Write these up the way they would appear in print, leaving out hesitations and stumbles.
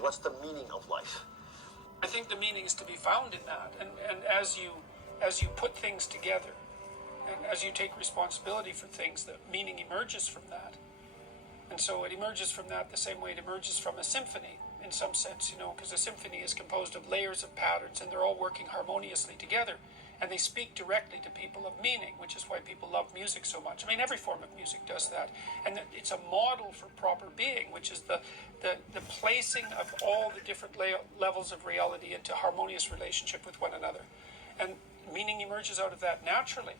What's the meaning of life? I think the meaning is to be found in that. And as you put things together, and as you take responsibility for things, the meaning emerges from that. And so it emerges from that the same way it emerges from a symphony, in some sense, because a symphony is composed of layers of patterns, and they're all working harmoniously together. And they speak directly to people of meaning, which is why people love music so much. I mean, every form of music does that. And it's a model for proper being, which is the placing of all the different levels of reality into harmonious relationship with one another. And meaning emerges out of that naturally.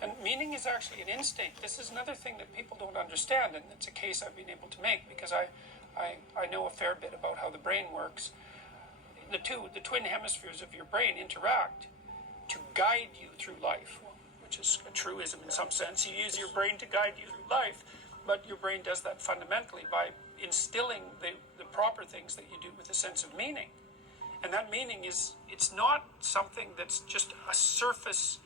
And meaning is actually an instinct. This is another thing that people don't understand, and it's a case I've been able to make because I know a fair bit about how the brain works. The twin hemispheres of your brain interact to guide you through life, which is a truism in some sense. You use your brain to guide you through life, but your brain does that fundamentally by instilling the proper things that you do with a sense of meaning. And that meaning it's not something that's just a surface.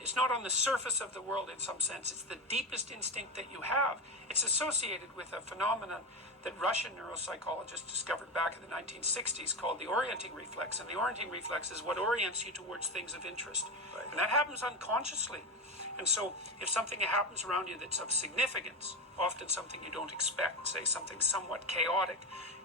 It's not on the surface of the world in some sense. It's the deepest instinct that you have. It's associated with a phenomenon that Russian neuropsychologists discovered back in the 1960s called the orienting reflex. And the orienting reflex is what orients you towards things of interest. Right. And that happens unconsciously. And so if something happens around you that's of significance, often something you don't expect, say something somewhat chaotic,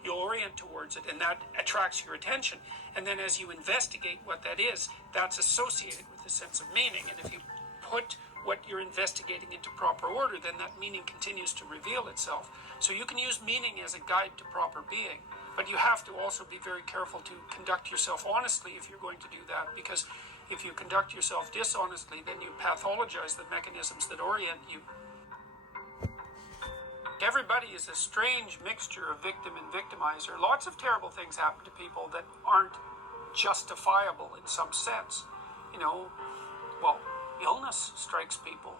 you'll orient towards it, and that attracts your attention. And then as you investigate what that is, that's associated with a sense of meaning. And if you put what you're investigating into proper order, then that meaning continues to reveal itself. So you can use meaning as a guide to proper being, but you have to also be very careful to conduct yourself honestly if you're going to do that, because if you conduct yourself dishonestly, then you pathologize the mechanisms that orient you. Everybody is a strange mixture of victim and victimizer. Lots of terrible things happen to people that aren't justifiable in some sense. Illness strikes people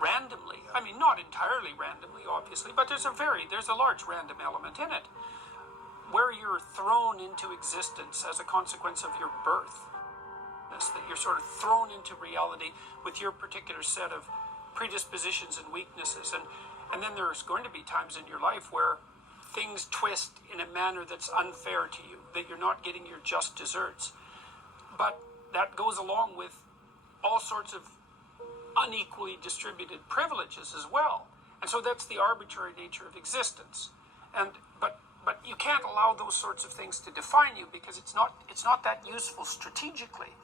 randomly. I mean, not entirely randomly, obviously, but there's a large random element in it, where you're thrown into existence as a consequence of your birth. That you're sort of thrown into reality with your particular set of predispositions and weaknesses. And then there's going to be times in your life where things twist in a manner that's unfair to you, that you're not getting your just deserts. But that goes along with all sorts of unequally distributed privileges as well. And so that's the arbitrary nature of existence. But you can't allow those sorts of things to define you, because it's not that useful strategically.